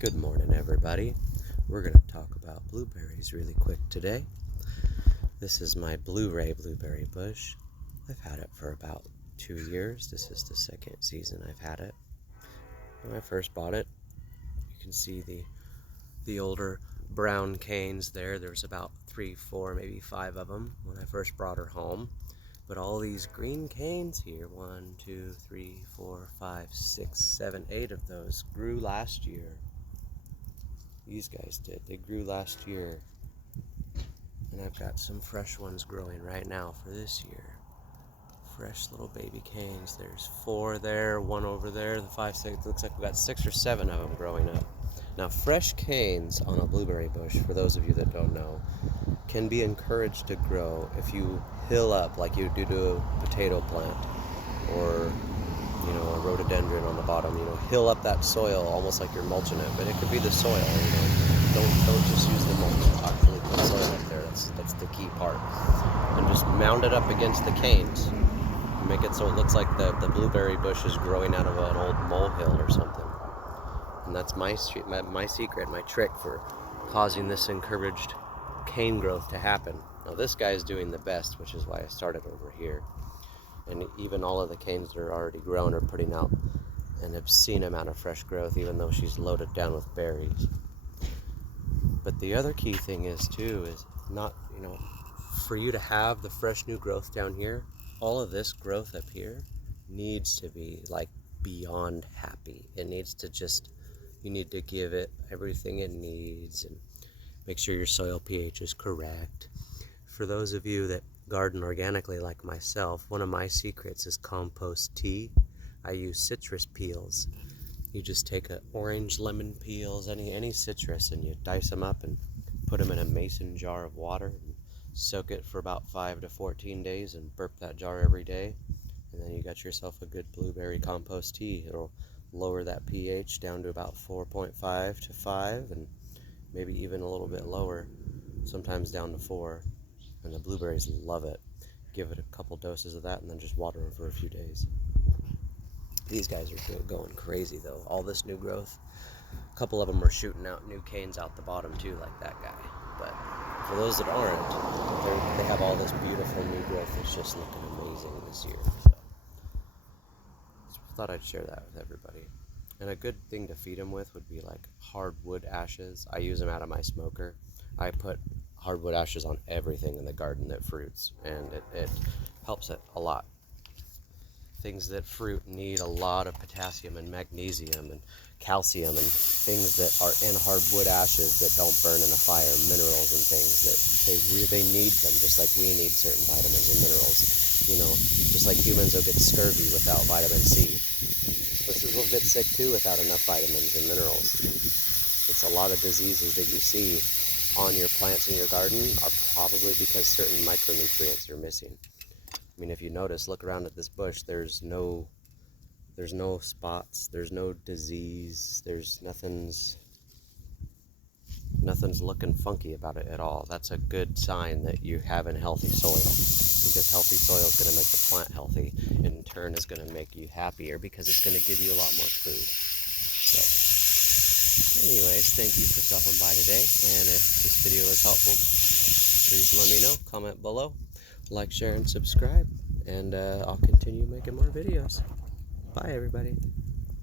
Good morning, everybody. We're going to talk about blueberries really quick today. This is my Blu-ray blueberry bush. I've had it for about 2 years. This is the second season I've had it. When I first bought it, you can see the older brown canes there. There's about 3, 4, maybe 5 of them when I first brought her home. But all these green canes here, 1, 2, 3, 4, 5, 6, 7, 8 of those grew last year. These guys did. They grew last year. And I've got some fresh ones growing right now for this year. Fresh little baby canes. There's 4 there, 1 over there, the 5, 6. Looks like we've got 6 or 7 of them growing up. Now, fresh canes on a blueberry bush, for those of you that don't know, can be encouraged to grow if you hill up like you do to a potato plant or a rhododendron on the bottom. Hill up that soil almost like you're mulching it, but it could be the soil. Don't just use the mulch. Actually, put soil up there. That's the key part. And just mound it up against the canes. Make it so it looks like the blueberry bush is growing out of an old molehill or something. And that's my secret, my trick for causing this encouraged cane growth to happen. Now this guy is doing the best, which is why I started over here. And even all of the canes that are already grown are putting out an obscene amount of fresh growth, even though she's loaded down with berries. But the other key thing is not, for you to have the fresh new growth down here, all of this growth up here needs to be like beyond happy. It needs to you need to give it everything it needs and make sure your soil pH is correct. For those of you that garden organically like myself, one of my secrets is compost tea. I use citrus peels. You just take orange, lemon peels, any citrus, and you dice them up and put them in a mason jar of water and soak it for about 5 to 14 days and burp that jar every day. And then you got yourself a good blueberry compost tea. It'll lower that pH down to about 4.5 to 5 and maybe even a little bit lower, sometimes down to 4. And the blueberries love it. Give it a couple doses of that and then just water them for a few days. These guys are going crazy though. All this new growth. A couple of them are shooting out new canes out the bottom too, like that guy. But for those that aren't, they have all this beautiful new growth that's just looking amazing this year. So I thought I'd share that with everybody. And a good thing to feed them with would be like hardwood ashes. I use them out of my smoker. I put hardwood ashes on everything in the garden that fruits, and it helps it a lot. Things that fruit need a lot of potassium and magnesium and calcium and things that are in hardwood ashes that don't burn in a fire, minerals and things that they need them, just like we need certain vitamins and minerals. Just like humans will get scurvy without vitamin C. Bushes will get sick too without enough vitamins and minerals. It's a lot of diseases that you see on your plants in your garden are probably because certain micronutrients are missing. I mean, if you notice, look around at this bush, there's no spots, there's no disease, nothing's looking funky about it at all. That's a good sign that you're having healthy soil, because healthy soil is going to make the plant healthy, and in turn is going to make you happier because it's going to give you a lot more food. So anyways, thank you for stopping by today, and if this video was helpful, please let me know, comment below, like, share, and subscribe, and I'll continue making more videos. Bye, everybody.